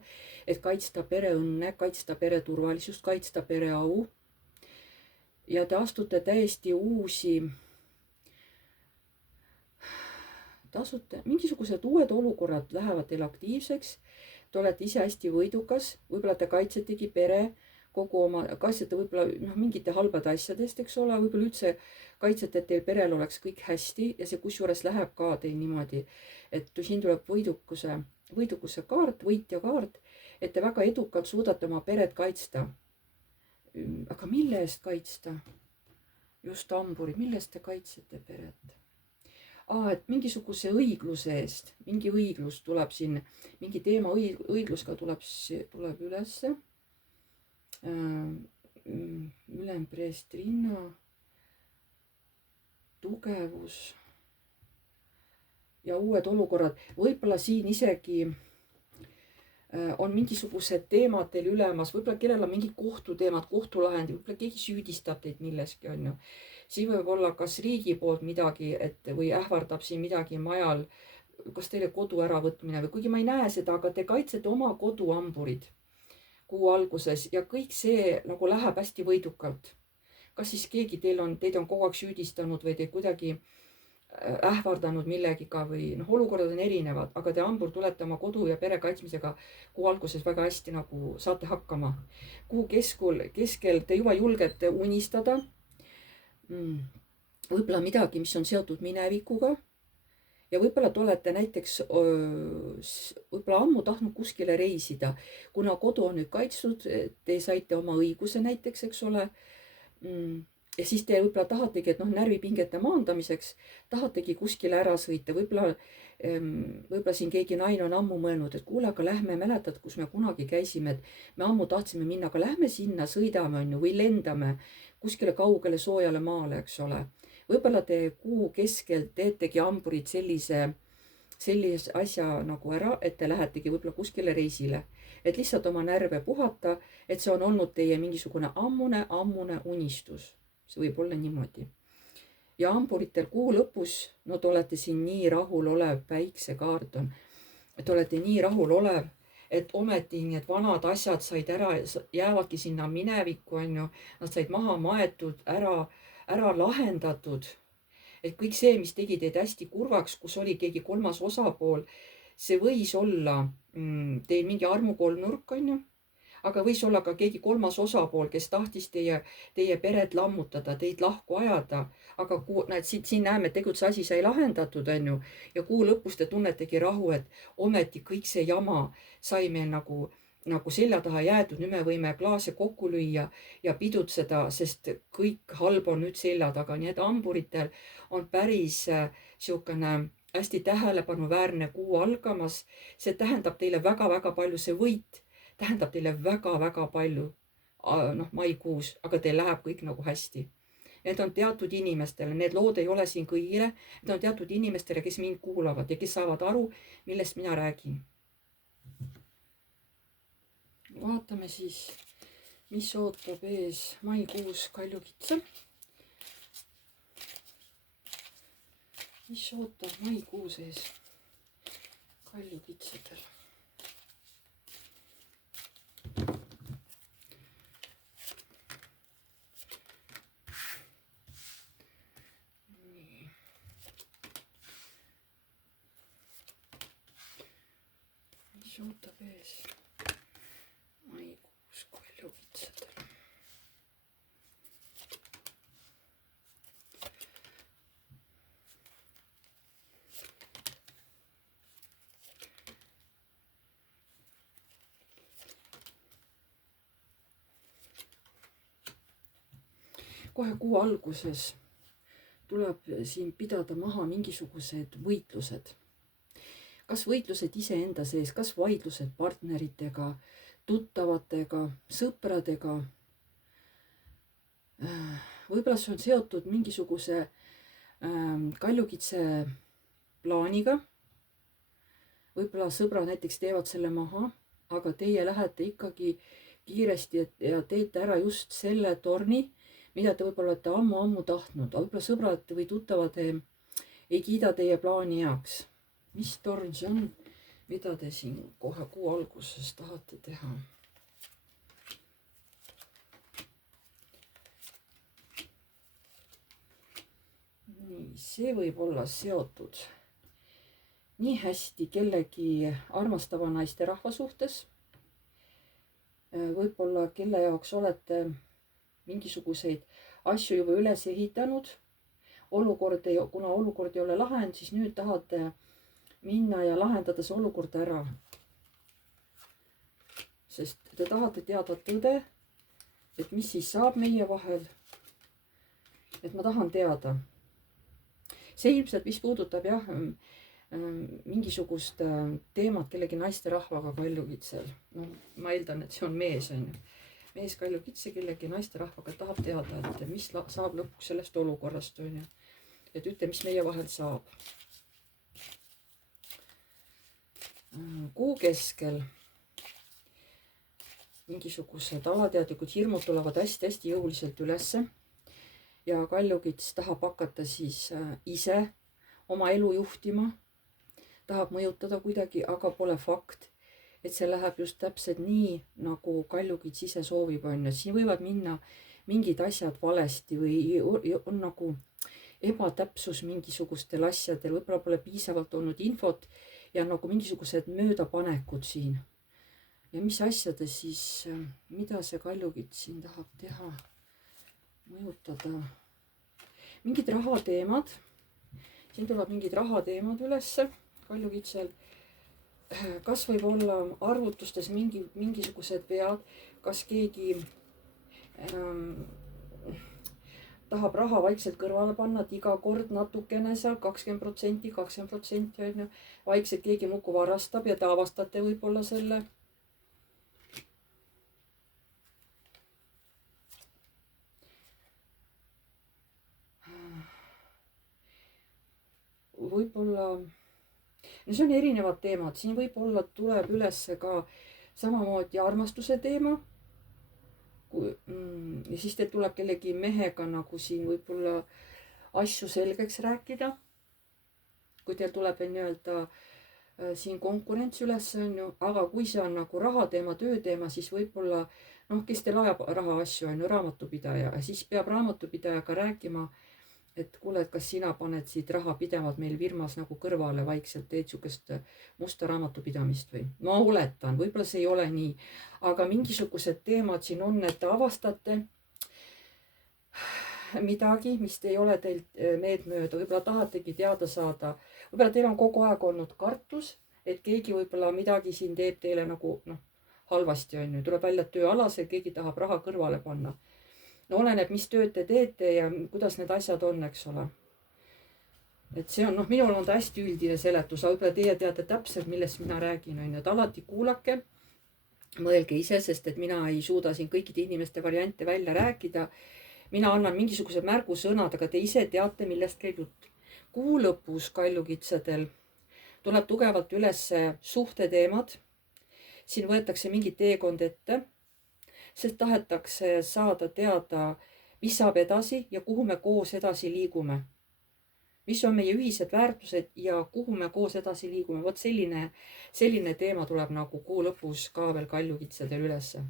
et kaitsta pere õnne, kaitsta pere turvalisust, kaitsta pere au. Ja te astute täiesti uusi, mingisugused uued olukorrad lähevad teil aktiivseks. Te olete ise hästi võidukas, võib-olla te kaitsetegi pere, kogu oma, kaitsete võib-olla mingite halbade asjadest, eks ole, võib-olla üldse kaitsete, et teil perel oleks kõik hästi ja see kusjuures läheb ka teil niimoodi, et siin tuleb võidukuse kaart, võitja kaart, et te väga edukalt suudate oma peret kaitsta. Aga mille eest kaitsta? Just hamburid, mille eest te kaitsete peret? Et mingisuguse õigluse eest, mingi õiglus tuleb siin, mingi teema õiglus ka tuleb ülesse. Ülempreestrinna, tugevus ja uued olukorrad. Võib-olla siin isegi on mingisugused teemad teil ülemas, võib-olla kellel on mingid kohtuteemad, kohtulahendi, võib-olla keegi süüdistab teid milleski on ju. Siin võib olla kas riigi poolt midagi, või ähvardab siin midagi majal, kas teile kodu äravõtmine või kuigi ma ei näe seda, aga te kaitsete oma kodu hamburid kuu alguses ja kõik see nagu läheb hästi võidukalt. Kas siis keegi teid on kogu aeg süüdistanud või teid kuidagi ähvardanud millegiga või olukorrad on erinevad, aga te hambur tulete oma kodu ja pere kaitsmisega kuu alguses väga hästi nagu saate hakkama. Kuu keskel te juba julgete unistada. Võib-olla midagi, mis on seotud minevikuga. Ja võib-olla te olete näiteks võib-olla ammu tahtnud kuskile reisida, kuna kodu on nüüd kaitstud, te saite oma õiguse näiteks, eks ole. Ja siis te võib-olla tahategi, et närvipingete maandamiseks tahategi kuskile ära sõita. Võib-olla siin keegi naine on ammu mõelnud, et kuule, aga lähme, mäletad, kus me kunagi käisime, et me ammu tahtsime minna, aga lähme sinna, sõidame on ju, või lendame kuskile kaugele soojale maale, eks ole. Võib-olla te kuu keskel teetegi hamburid sellise asja nagu ära, et te lähetegi võib-olla kuskile reisile, et lihtsalt oma närve puhata, et see on olnud teie mingisugune ammune unistus. See võib olla niimoodi. Ja hamburitel kuu lõpus, te olete siin nii rahul olev, päiksekaart on, et olete nii rahul olev, et ometi need vanad asjad said ära, jäävadki sinna minevikku, on ju, nad said maha maetud, ära lahendatud, et kõik see, mis tegi teid hästi kurvaks, kus oli keegi kolmas osapool, see võis olla teil mingi armukolmnurk, on ju, aga võis olla ka keegi kolmas osapool, kes tahtis teie peret lammutada, teid lahku ajada, aga siin näeme, et tegelikult see asi sai lahendatud, on ju, ja kuu lõpus te tunnetegi rahu, et ometi kõik see jama sai meil nagu selja taha jäetud, nüüd me võime klaase kokku lüüa ja pidutseda, sest kõik halb on nüüd selja taga, nii et hamburitel on päris siukene hästi tähelepanuväärne kuu algamas. See tähendab teile väga-väga palju, see võit tähendab teile väga-väga palju maikuus, aga teil läheb kõik nagu hästi. Need on teatud inimestele, need lood ei ole siin kõigile, need on teatud inimestele, kes mind kuulavad ja kes saavad aru, millest mina räägin. Vaatame siis, mis ootab ees maikuus Kaljukitse. Mis ootab maikuus ees Kaljukitsedel? Mis ootab ees maikuus Kaljukitsedel? Kohe kuu alguses tuleb siin pidada maha mingisugused võitlused. Kas võitlused iseenda sees, kas vaidlused partneritega, tuttavatega, sõpradega. Võib-olla see on seotud mingisuguse Kaljukitse plaaniga. Võib-olla sõbrad näiteks teevad selle maha, aga teie lähete ikkagi kiiresti ja teete ära just selle torni, mida te võib-olla olete ammu tahtnud. Võib-olla sõbrad või tuttavad ei kiida teie plaani heaks. Mis torn see on, mida te siin kohe kuu alguses tahate teha? Nii, see võib olla seotud nii hästi kellegi armastava naisterahva suhtes. Võib-olla kelle jaoks olete mingisuguseid asju juba üles ehitanud. Kuna olukord ei ole lahenud, siis nüüd tahate minna ja lahendada see olukord ära. Sest te tahate teada tõde, et mis siis saab meie vahel. Et ma tahan teada. See ilmselt, mis puudutab mingisugust teemat kellegi naisterahvaga Kaljukitsel. No, ma eeldan, et see on mees, on ju. Mees Kaljukitse kellegi naisterahvaga tahab teada, et mis saab lõpuks sellest olukorrast, on ju. Et ütle, mis meie vahel saab. Kuu keskel mingisugused alateadlikud hirmud tulevad hästi-hästi jõuliselt ülesse ja Kaljukits tahab hakata siis ise oma elu juhtima, tahab mõjutada kuidagi, aga pole fakt, et see läheb just täpselt nii, nagu Kaljukits ise soovib, on ju. Siin võivad minna mingid asjad valesti või on nagu ebatäpsus mingisugustel asjadel, võib-olla pole piisavalt olnud infot ja nagu mingisugused möödapanekud siin. Ja mis asjade siis, mida see Kaljukits siin tahab teha, mõjutada? Mingid rahateemad, siin tuleb mingid rahateemad ülesse Kaljukitsel. Kas võib olla arvutustes mingisugused vead, kas keegi tahab raha vaikselt kõrvale panna, et iga kord natukene seal 20%, 20% on ju. Vaikselt keegi muku varastab ja te avastate võib-olla selle. Võib-olla, no see on erinevad teemad, siin võib-olla tuleb üles ka samamoodi armastuse teema. Ja siis teil tuleb kellegi mehega nagu siin võib-olla asju selgeks rääkida. Kui teil tuleb nii-öelda siin konkurents üles, on ju, aga kui see on nagu rahateema, tööteema, siis võib-olla, kes teil ajab raha asju, on ju, raamatupidaja, siis peab raamatupidajaga rääkima, et kuule, et kas sina paned siit raha pidevalt meil firmas nagu kõrvale vaikselt, teed sihukest musta raamatupidamist või? Ma oletan, võib-olla see ei ole nii, aga mingisugused teemad siin on, et te avastate midagi, mis ei ole teilt meeltmööda, võib-olla tahategi teada saada, võib-olla teil on kogu aeg olnud kartus, et keegi võib-olla midagi siin teeb teile nagu halvasti, on ju, tuleb välja tööalase, keegi tahab raha kõrvale panna. No oleneb, mis tööd te teete ja kuidas need asjad on, eks ole. et see on, noh, minul on ta hästi üldine seletus, aga võib-olla teie teate täpselt, millest mina räägin, on ju, et alati kuulake, mõelge ise, sest et mina ei suuda siin kõikide inimeste variante välja rääkida. mina annan mingisugused märgusõnad, aga te ise teate, millest käib jutt. Kuu lõpus kaljukitsedel tuleb tugevalt üles suhteteemad. siin võetakse mingi teekond ette, sest tahetakse saada teada, mis saab edasi ja kuhu me koos edasi liigume. mis on meie ühised väärtused ja kuhu me koos edasi liigume. Vot selline teema tuleb nagu kuu lõpus ka veel kaljukitsedel ülesse.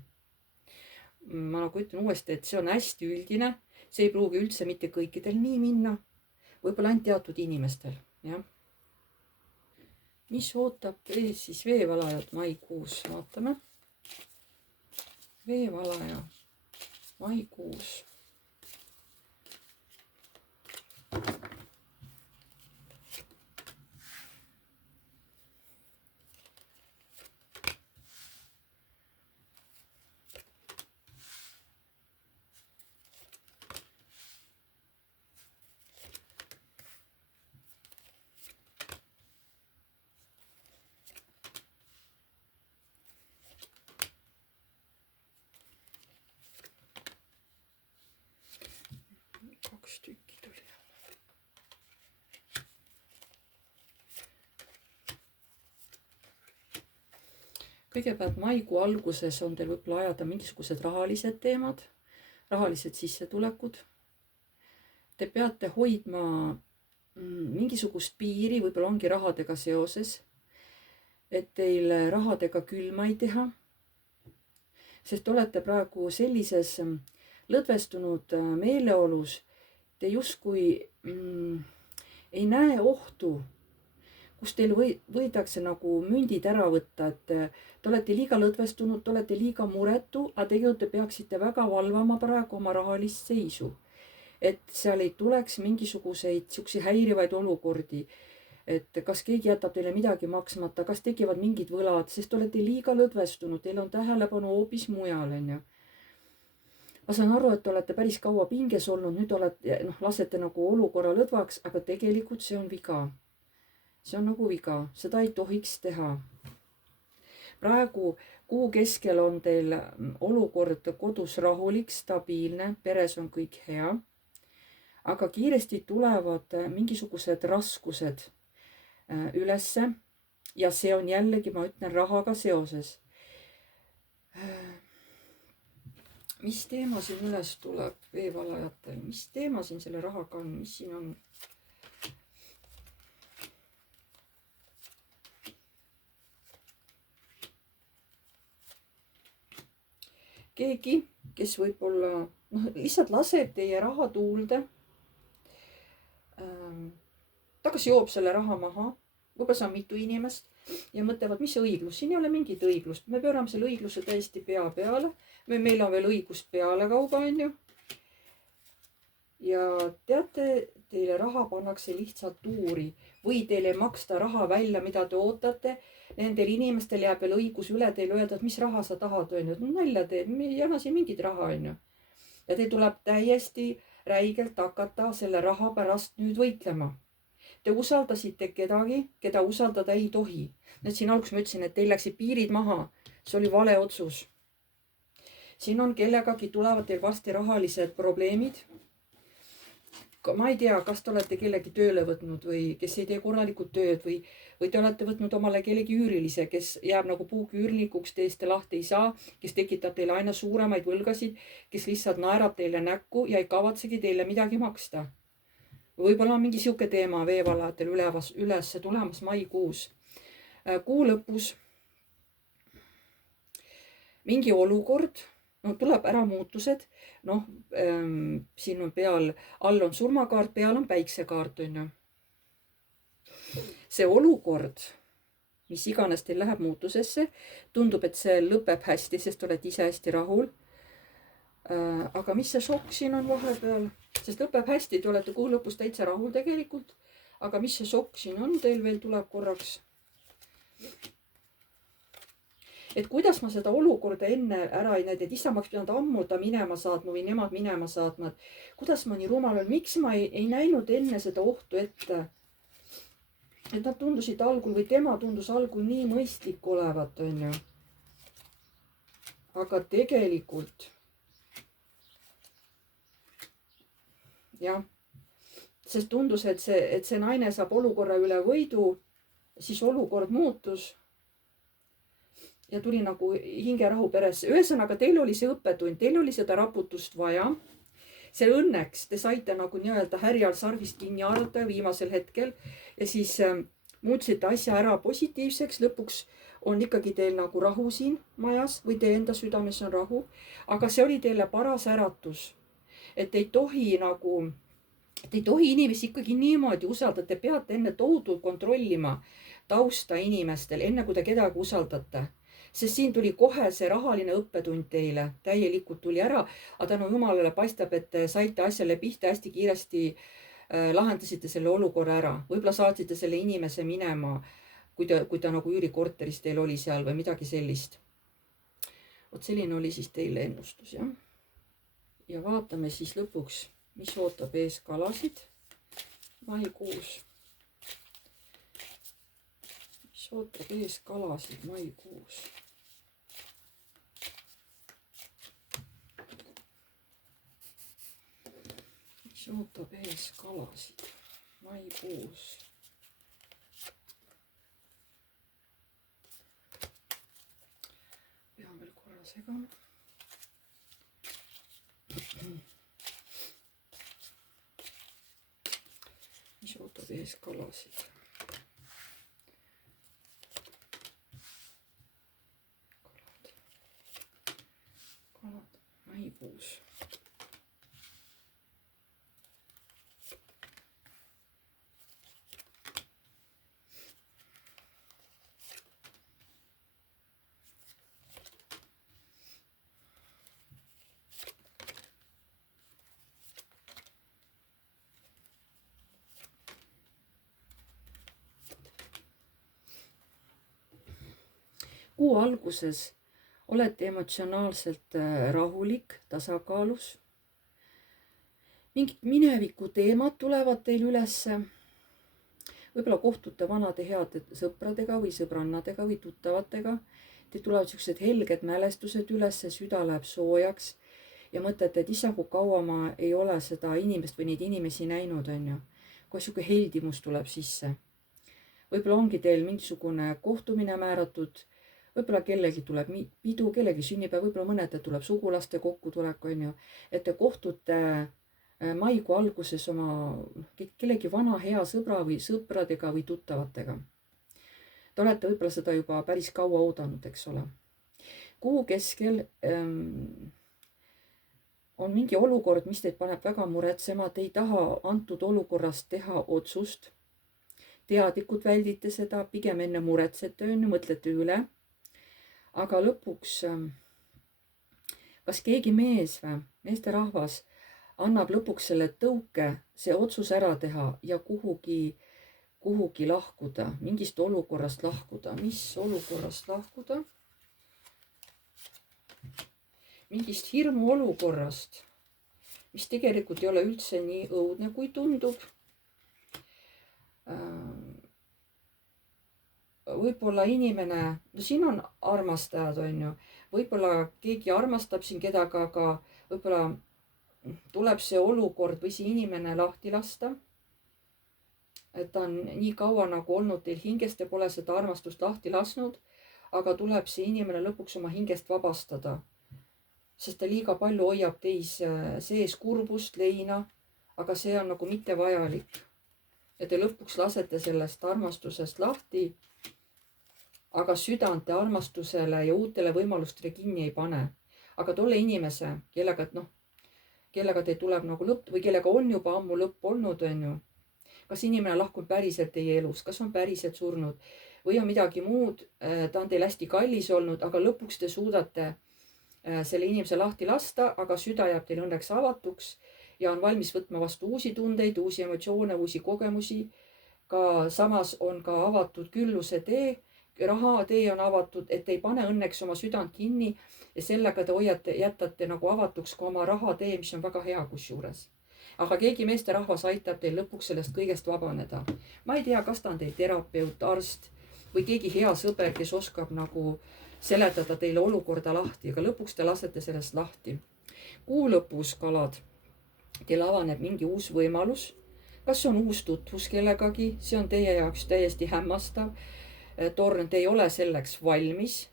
ma nagu ütlen uuesti, et see on hästi üldine, see ei pruugi üldse mitte kõikidel nii minna, võib-olla ainult teatud inimestel, jah. mis ootab ees siis veevalajat maikuus, vaatame. veevalaja maikuus. Kaks tükki tuli. kõigepealt maikuu alguses on teil võib-olla ajada mingisugused rahalised teemad, rahalised sissetulekud. Te peate hoidma mingisugust piiri, võib-olla ongi rahadega seoses, et teil rahadega külma ei teha. sest te olete praegu sellises lõdvestunud meeleolus, te justkui ei näe ohtu, kus teil võidakse nagu mündid ära võtta, et te olete liiga lõdvestunud, te olete liiga muretu, aga tegelikult te peaksite väga valvama praegu oma rahalist seisu. et seal ei tuleks mingisuguseid siukseid häirivaid olukordi, et kas keegi jätab teile midagi maksmata, kas tekivad mingid võlad, sest te olete liiga lõdvestunud, teil on tähelepanu hoopis mujal, on ju. ma saan aru, et te olete päris kaua pinges olnud, nüüd olete, lasete nagu olukorra lõdvaks, aga tegelikult see on viga. see on nagu viga, seda ei tohiks teha. praegu kuu keskel on teil olukord kodus rahulik, stabiilne, peres on kõik hea. aga kiiresti tulevad mingisugused raskused ülesse ja see on jällegi, ma ütlen, rahaga seoses. mis teema siin üles tuleb veevalajatel, mis teema siin selle rahaga on, mis siin on? keegi, kes võib-olla lihtsalt laseb teie raha tuulde. ta kas joob selle raha maha, võib-olla see on mitu inimest ja mõtlevad, mis see õiglus, siin ei ole mingit õiglust, me pöörame selle õigluse täiesti pea peale. meil on veel õigust pealekauba, on ju. ja teate, teile raha pannakse lihtsalt tuuri või teile ei maksta raha välja, mida te ootate. Nendel inimestel jääb veel õigus üle teile öelda, et mis raha sa tahad, on ju, et nalja teed, me ei anna siin mingit raha, on ju. ja teil tuleb täiesti räigelt hakata selle raha pärast nüüd võitlema. Te usaldasite kedagi, keda usaldada ei tohi. nüüd siin alguses ma ütlesin, et teil läksid piirid maha, see oli vale otsus. siin on kellegagi tulevad teil varsti rahalised probleemid. ma ei tea, kas te olete kellegi tööle võtnud või kes ei tee korralikult tööd või te olete võtnud omale kellegi üürilise, kes jääb nagu puuküürnikuks, teist te lahti ei saa, kes tekitab teile aina suuremaid võlgasid, kes lihtsalt naerab teile näkku ja ei kavatsegi teile midagi maksta. võib-olla on mingi sihuke teema veevalajatel üles tulemas maikuus. kuu lõpus mingi olukord, tuleb ära muutused. siin on peal, all on surmakaart, peal on päiksekaart, on ju. see olukord, mis iganes teil läheb muutusesse, tundub, et see lõpeb hästi, sest olete ise hästi rahul. aga mis see šokk siin on vahepeal, sest lõpeb hästi, te olete kuu lõpus täitsa rahul tegelikult. aga mis see šokk siin on, teil veel tuleb korraks. et kuidas ma seda olukorda enne ära ei näinud, et issand, ma oleks pidanud ammu ta minema saatma või nemad minema saatma, et kuidas ma nii rumal olen, miks ma ei näinud enne seda ohtu ette. et nad tundusid algul või tema tundus algul nii mõistlik olevat, on ju. Aga tegelikult jah, sest tundus, et see naine saab olukorra üle võidu, siis olukord muutus ja tuli nagu hingerahu peresse. Ühesõnaga, teil oli see õppetund, teil oli seda raputust vaja. See õnneks te saite nagu nii-öelda härjal sarvist kinni haarata viimasel hetkel ja siis muutsite asja ära positiivseks. Lõpuks on ikkagi teil nagu rahu siin majas või teie enda südames on rahu. Aga see oli teile paras äratus, et ei tohi inimesi ikkagi niimoodi usaldada. Te peate enne tohutult kontrollima tausta inimestel, enne kui te kedagi usaldate. Sest siin tuli kohe see rahaline õppetund teile, täielikult tuli ära. Aga tänu Jumalale paistab, et saite asjale pihta hästi kiiresti, lahendasite selle olukorra ära. Võib-olla saatsite selle inimese minema, kui ta nagu üürikorteris teil oli seal või midagi sellist. Vot selline oli siis teile ennustus, jah. Ja vaatame siis lõpuks, mis ootab ees kalasid maikuus. Mis ootab ees kalasid maikuus. Mis ootab ees kalasid maikuus. Pean veel korra segama. Mis ootab ees kalasid. Kalad maikuus. Kuu alguses olete emotsionaalselt rahulik, tasakaalus. Mingid mineviku teemad tulevad teil ülesse. Võib-olla kohtute vanade heade sõpradega või sõbrannadega või tuttavatega. Teil tulevad sellised helged mälestused ülesse, süda läheb soojaks ja mõtlete, et issa, kui kaua ma ei ole seda inimest või neid inimesi näinud, on ju. Kui siuke heldimus tuleb sisse. Võib-olla ongi teil mingisugune kohtumine määratud. Võib-olla kellegi tuleb pidu, kellegi sünnipäev, võib-olla mõnede tuleb sugulaste kokkutulek, on ju. Et te kohtute maikuu alguses oma kellegi vana hea sõbra või sõpradega või tuttavatega. Te olete võib-olla seda juba päris kaua oodanud, eks ole. Kuu keskel on mingi olukord, mis teid paneb väga muretsema. Te ei taha antud olukorrast teha otsust. Teadlikult väldite seda, pigem enne muretsete, mõtlete üle. Aga lõpuks, kas keegi mees või meesterahvas annab lõpuks selle tõuke, see otsus ära teha ja kuhugi lahkuda, mingist olukorrast lahkuda. Mis olukorrast lahkuda? Mingist hirmu olukorrast, mis tegelikult ei ole üldse nii õudne, kui tundub. Võib-olla inimene, no siin on armastajad, on ju. Võib-olla keegi armastab siin kedagi, aga võib-olla tuleb see olukord või see inimene lahti lasta. Et ta on nii kaua nagu olnud teil hinges, te pole seda armastust lahti lasknud, aga tuleb see inimene lõpuks oma hingest vabastada. Sest ta liiga palju hoiab teis sees kurbust, leina, aga see on nagu mitte vajalik. Ja te lõpuks lasete sellest armastusest lahti. Aga südante armastusele ja uutele võimalustele kinni ei pane. Aga tolle inimese, kellega teil tuleb nagu lõpp või kellega on juba ammu lõpp olnud, on ju. Kas inimene lahkub päriselt teie elus, kas on päriselt surnud või on midagi muud, ta on teil hästi kallis olnud, aga lõpuks te suudate selle inimese lahti lasta, aga süda jääb teil õnneks avatuks ja on valmis võtma vastu uusi tundeid, uusi emotsioone, uusi kogemusi. Ka samas on ka avatud külluse tee. Raha tee on avatud, et ei pane õnneks oma südant kinni ja sellega te jätate nagu avatuks ka oma raha tee, mis on väga hea kusjuures. aga keegi meesterahvas aitab teil lõpuks sellest kõigest vabaneda. ma ei tea, kas ta on teil terapeut, arst või keegi hea sõber, kes oskab nagu seletada teile olukorda lahti, aga lõpuks te lasete sellest lahti. Kuu lõpus, kalad, teil avaneb mingi uus võimalus. Kas on uus tutvus kellegagi, see on teie jaoks täiesti hämmastav. torn, te ei ole selleks valmis,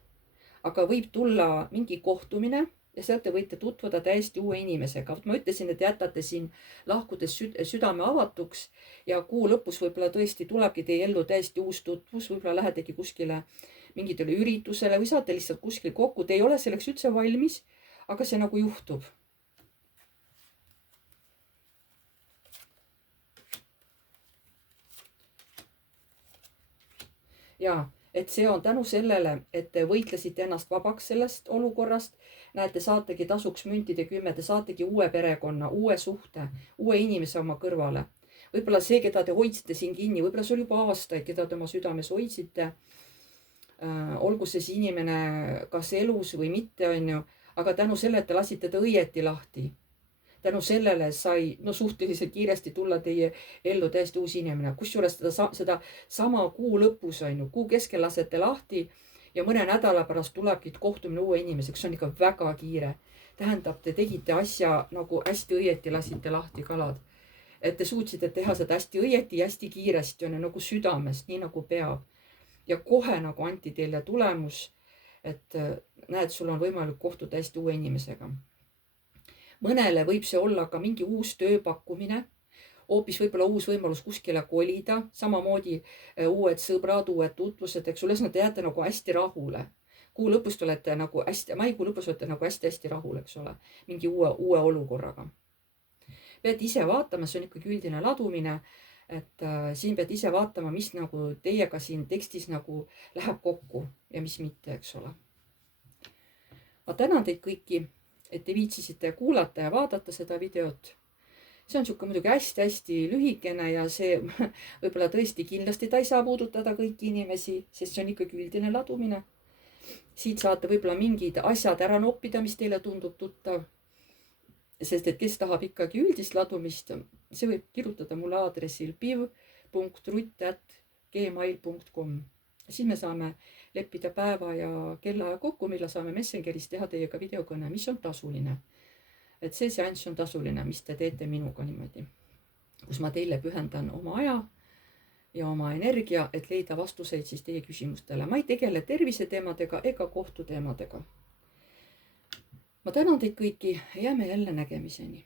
aga võib tulla mingi kohtumine ja sealt te võite tutvuda täiesti uue inimesega. ma ütlesin, et jätate siin lahkudes südame avatuks ja kuu lõpus võib-olla tõesti tulebki teie ellu täiesti uus tutvus, võib-olla lähetegi kuskile mingitele üritusele või saate lihtsalt kuskil kokku. Te ei ole selleks üldse valmis, aga see nagu juhtub. ja et see on tänu sellele, et te võitlesite ennast vabaks sellest olukorrast. Näete, saategi tasuks müntide 10, te saategi uue perekonna, uue suhte, uue inimese oma kõrvale. Võib-olla see, keda te hoidsite siin kinni, võib-olla see oli juba aastaid, keda te oma südames hoidsite. Olgu see inimene kas elus või mitte, on ju, aga tänu sellele, et te lasite ta õieti lahti. Tänu sellele sai suhteliselt kiiresti tulla teie ellu täiesti uus inimene. Kusjuures seda sama kuu lõpus, on ju, kuu keskel lasete lahti ja mõne nädala pärast tulebki kohtumine uue inimeseks. See on ikka väga kiire. Tähendab, te tegite asja nagu hästi õieti, lasite lahti, kalad. Et te suutsite teha seda hästi õieti ja hästi kiiresti, on ju, nagu südamest, nii nagu peab. Ja kohe nagu anti teile tulemus, et näed, sul on võimalik kohtuda hästi uue inimesega. Mõnele võib see olla ka mingi uus tööpakkumine, hoopis võib-olla uus võimalus kuskile kolida, samamoodi uued sõbrad, uued tutvused, eks ole, te jääte nagu hästi rahule. Kuu lõpus te olete nagu hästi, maikuu lõpus olete nagu hästi rahul, eks ole, mingi uue olukorraga. Pead ise vaatama, see on ikkagi üldine ladumine, et siin pead ise vaatama, mis nagu teiega siin tekstis nagu läheb kokku ja mis mitte, eks ole. Ma tänan teid kõiki, et te viitsisite kuulata ja vaadata seda videot. See on niisugune muidugi hästi-hästi lühikene ja see võib-olla tõesti kindlasti ta ei saa puudutada kõiki inimesi, sest see on ikkagi üldine ladumine. Siit saate võib-olla mingid asjad ära noppida, mis teile tundub tuttav. Sest et kes tahab ikkagi üldist ladumist, see võib kirjutada mulle aadressil piv.rutt@gmail.com. Siis me saame leppida päeva ja kellaaja kokku, mille saame Messengeris teha teiega videokõne, mis on tasuline. Et see seanss on tasuline, mis te teete minuga niimoodi, kus ma teile pühendan oma aja ja oma energia, et leida vastuseid siis teie küsimustele. Ma ei tegele terviseteemadega ega kohtuteemadega. Ma tänan teid kõiki ja jääme jälle nägemiseni.